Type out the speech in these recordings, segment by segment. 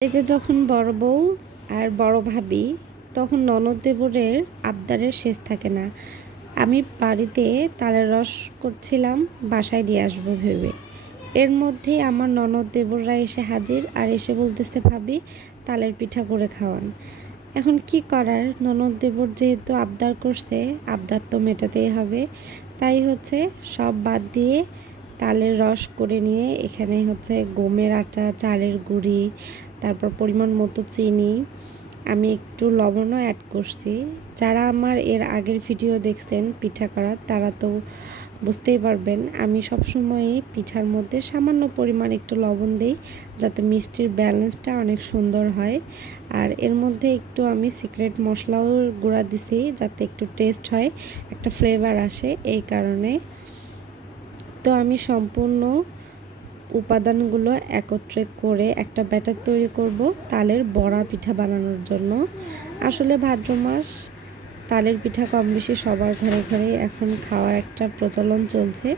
এতে যখন বড় বউ আর বড় ভাবি তখন ননদ দেবরের আবদারের শেষ থাকে না। আমি বাড়িতে তালের রস করছিলাম বাসায় নিয়ে আসবো ভেবে, এর মধ্যে আমার ননদ দেবররা এসে হাজির আর এসে বলতেছে, ভাবি তালের পিঠা করে খাওয়ান। এখন কি করার, ননদ দেবর যেহেতু আবদার করছে, আবদার তো মেটাতেই হবে। তাই হচ্ছে সব বাদ দিয়ে তালের রস করে নিয়ে এখানে হচ্ছে গমের আটা, চালের গুঁড়ি, তারপর পরিমাণ মতো চিনি, আমি একটু লবণও অ্যাড করছি। যারা আমার এর আগের ভিডিও দেখছেন পিঠা করার, তারা তো বুঝতেই পারবেন আমি সবসময়ই পিঠার মধ্যে সামান্য পরিমাণ একটু লবণ দিই, যাতে মিষ্টির ব্যালেন্সটা অনেক সুন্দর হয়। আর এর মধ্যে একটু আমি সিক্রেট মশলাও গুঁড়া দিছি, যাতে একটু টেস্ট হয়, একটা ফ্লেভার আসে, এই কারণে। তো আমি সম্পূর্ণ উপাদানগুলো একত্রে করে একটা ব্যাটার তৈরি করব তালের বড়া পিঠা বানানোর জন্য। আসলে ভাদ্র মাস তালের পিঠা কম বেশি সবার ঘরে ঘরে এখন খাওয়ার একটা প্রচলন চলছে।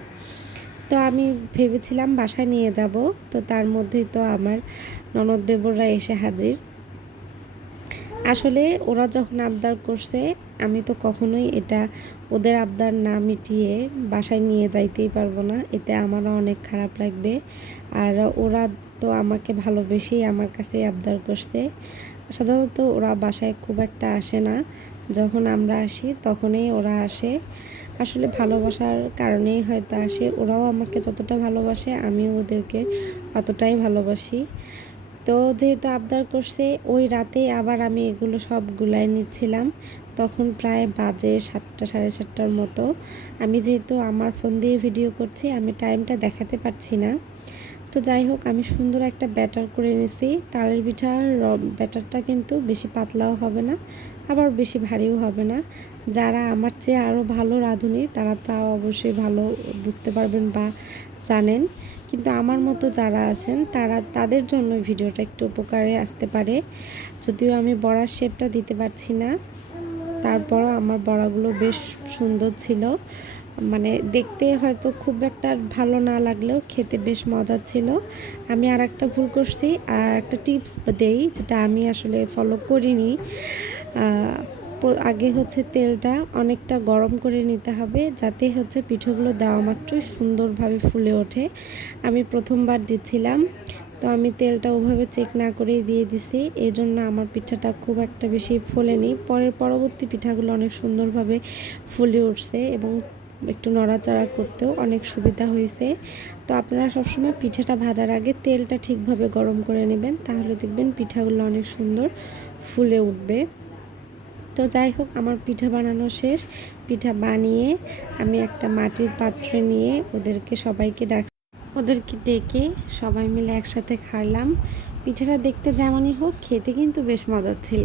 তো আমি ভেবেছিলাম বাসায় নিয়ে যাব, তো তার মধ্যেই তো আমার ননদ দেবররা এসে হাজির। আসলে ওরা যখন আবদার করছে, আমি তো কখনোই এটা ওদের আবদার না মিটিয়ে বাসায় নিয়ে যাইতেই পারবো না, এতে আমারও অনেক খারাপ লাগবে। আর ওরা তো আমাকে ভালোবেসেই আমার কাছে আবদার করছে। সাধারণত ওরা বাসায় খুব একটা আসে না, যখন আমরা আসি তখনই ওরা আসে। আসলে ভালোবাসার কারণেই হয়তো আসে, ওরাও আমাকে যতটা ভালোবাসে আমিও ওদেরকে অতটাই ভালোবাসি। তো যেহেতু আবদার করছে, ওই রাতেই আবার আমি এগুলো সব গুলাই নিচ্ছিলাম। তখন প্রায় বাজে 7টা সাড়ে 7টার মতো। আমি যেহেতু আমার ফোন দিয়ে ভিডিও করছি, আমি টাইমটা দেখাতে পারছি না। তো যাই হোক, আমি সুন্দর একটা ব্যাটার করে নিছি। তালের পিঠার ব্যাটারটা কিন্তু বেশি পাতলাও হবে না, আবার বেশি ভারীও হবে না। যারা আমার চেয়ে আরও ভালো রাঁধুনি, তারা তাও অবশ্যই ভালো বুঝতে পারবেন বা জানেন, কিন্তু আমার মতো যারা আছেন তাদের জন্য ভিডিওটা একটু উপকারে আসতে পারে। যদিও আমি বড়ার শেপটা দিতে পারছি না, তারপরও আমার বড়াগুলো বেশ সুন্দর ছিল। মানে দেখতে হয়তো খুব একটা ভালো না লাগলেও খেতে বেশ মজার ছিল। আমি আর একটা ভুল করছি, একটা টিপস দেই যেটা আমি আসলে ফলো করিনি। আগে হচ্ছে তেলটা অনেকটা গরম করে নিতে হবে, যাতে হচ্ছে পিঠাগুলো দেওয়া মাত্রই সুন্দরভাবে ফুলে ওঠে। আমি প্রথমবার দিচ্ছিলাম, তো আমি তেলটা ওভাবে চেক না করেই দিয়ে দিছি, এই জন্য আমার পিঠাটা খুব একটা বেশি ফোলেনি। পরবর্তী পিঠাগুলো অনেক সুন্দরভাবে ফুলে উঠছে এবং একটু নড়াচড়া করতেও অনেক সুবিধা হয়েছে। তো আপনারা সবসময় পিঠাটা ভাজার আগে তেলটা ঠিকভাবে গরম করে নেবেন, তাহলে দেখবেন পিঠাগুলো অনেক সুন্দর ফুলে উঠবে। তো যাই হোক, আমার পিঠা বানানো শেষ। পিঠা বানিয়ে আমি একটা মাটির পাত্রে নিয়ে ওদেরকে ডেকে সবাই মিলে একসাথে খাইলাম। পিঠাটা দেখতে যেমনই হোক, খেতে কিন্তু বেশ মজার ছিল।